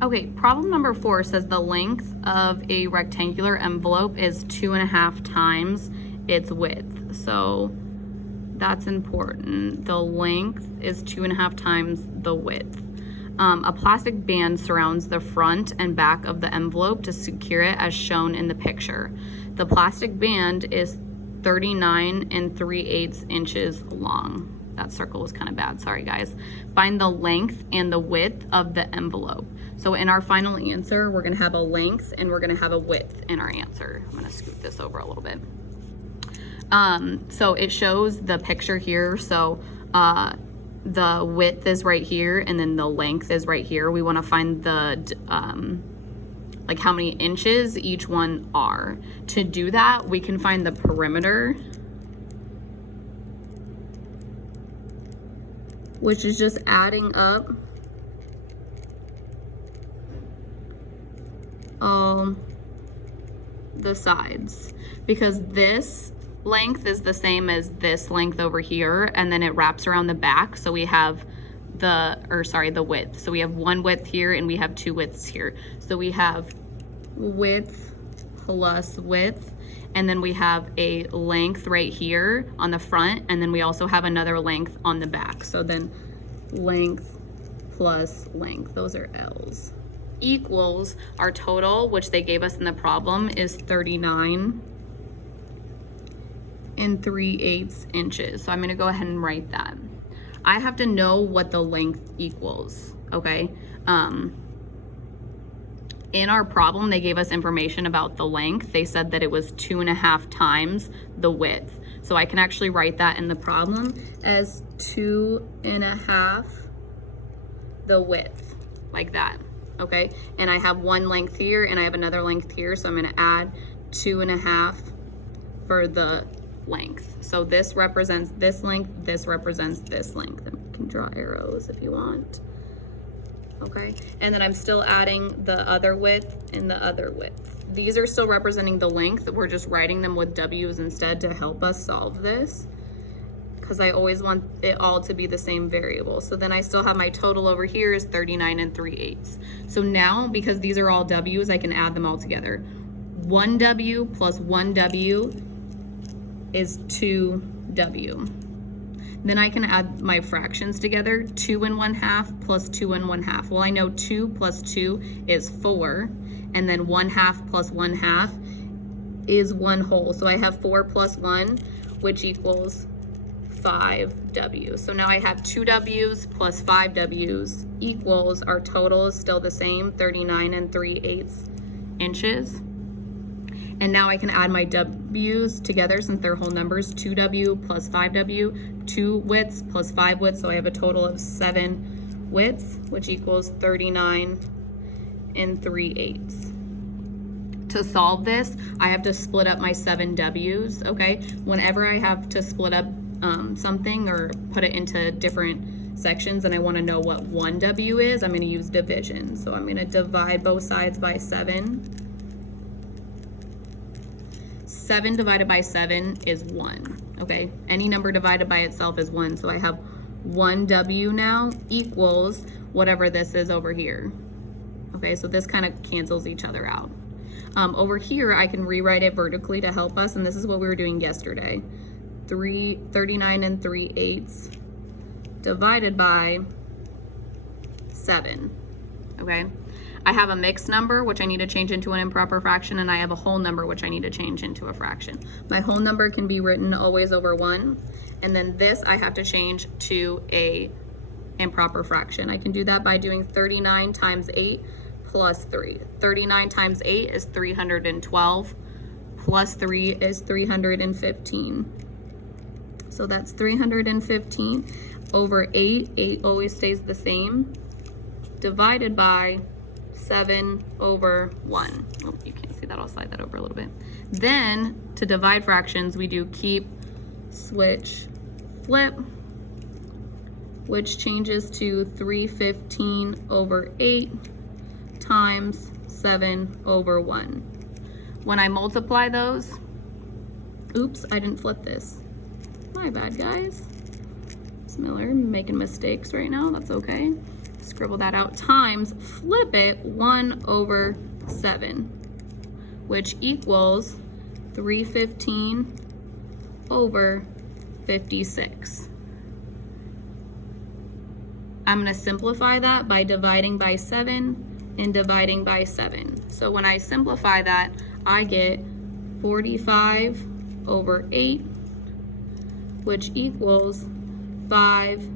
Okay, problem number 4 says the length of a rectangular envelope is 2.5 times its width. So that's important. The length is 2.5 times the width. A plastic band surrounds the front and back of the envelope to secure it as shown in the picture. The plastic band is 39 3/8 inches long. That circle was kind of bad, sorry guys. Find the length and the width of the envelope. So in our final answer, we're gonna have a length and we're gonna have a width in our answer. I'm gonna scoot this over a little bit. So it shows the picture here. So the width is right here and then the length is right here. We wanna find the, like how many inches each one are. To do that, we can find the perimeter, which is just adding up all the sides, because this length is the same as this length over here, and then it wraps around the back. So we have the width. So we have one width here and we have two widths here. So we have width plus width, and then we have a length right here on the front, and then we also have another length on the back. So then length plus length, those are L's, equals our total, which they gave us in the problem, is 39 3/8 inches. So I'm gonna go ahead and write that. I have to know what the length equals, okay? In our problem, they gave us information about the length. They said that it was 2.5 times the width. So I can actually write that in the problem as 2.5 the width, like that, okay? And I have one length here and I have another length here, so I'm gonna add 2.5 for the length. So this represents this length, this represents this length. And you can draw arrows if you want. Okay, and then I'm still adding the other width and the other width. These are still representing the length. We're just writing them with W's instead to help us solve this, because I always want it all to be the same variable. So then I still have my total over here is 39 3/8. So now, because these are all W's, I can add them all together. 1W plus 1W is 2W. Then I can add my fractions together. 2 1/2 plus 2 1/2. Well, I know 2 plus 2 is 4, and then 1/2 plus 1/2 is 1 whole. So I have 4 plus 1, which equals 5W. So now I have 2 W's plus 5 W's equals, our total is still the same, 39 3/8 inches. And now I can add my W's together since they're whole numbers. 2W plus 5W, 2 widths plus 5 widths, so I have a total of 7 widths, which equals 39 3/8. To solve this, I have to split up my 7 W's, okay? Whenever I have to split up something or put it into different sections and I wanna know what 1 W is, I'm gonna use division. So I'm gonna divide both sides by 7. 7 divided by 7 is 1, okay? Any number divided by itself is 1, so I have 1W now equals whatever this is over here. Okay, so this kind of cancels each other out. Over here, I can rewrite it vertically to help us, and this is what we were doing yesterday. 39 3/8 divided by 7, okay? I have a mixed number, which I need to change into an improper fraction, and I have a whole number, which I need to change into a fraction. My whole number can be written always over 1, and then this I have to change to a improper fraction. I can do that by doing 39 times 8 plus 3. 39 times 8 is 312, plus 3 is 315. So that's 315 over 8. 8 always stays the same, divided by 7 over 1. Oh, you can't see that, I'll slide that over a little bit. Then, to divide fractions, we do keep, switch, flip, which changes to 315 over 8 times 7 over 1. When I multiply those, oops, I didn't flip this. My bad, guys. Miss Miller, I'm making mistakes right now, that's okay. scribble that out, times, flip it, 1/7, which equals 315/56. I'm going to simplify that by dividing by 7 and dividing by 7. So when I simplify that, I get 45/8, which equals 5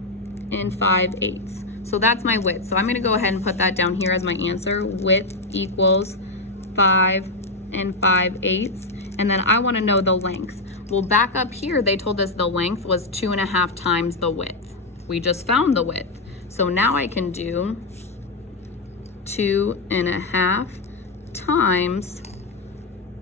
5/8. So that's my width. So I'm going to go ahead and put that down here as my answer. Width equals 5 5/8. And then I want to know the length. Well, back up here, they told us the length was 2.5 times the width. We just found the width. So now I can do 2.5 times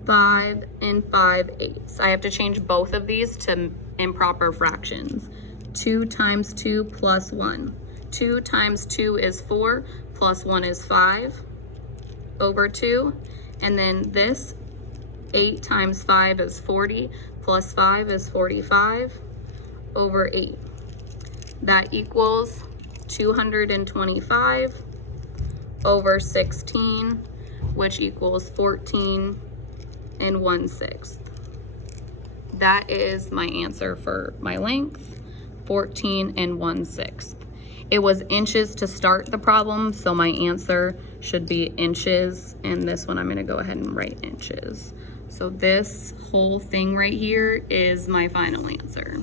5 5/8. I have to change both of these to improper fractions. 2 times 2 plus 1. 2 times 2 is 4, plus 1 is 5/2. And then this, 8 times 5 is 40, plus 5 is 45/8. That equals 225/16, which equals 14 1/6. That is my answer for my length, 14 1/6. It was inches to start the problem, so my answer should be inches, and this one I'm going to go ahead and write inches. So this whole thing right here is my final answer.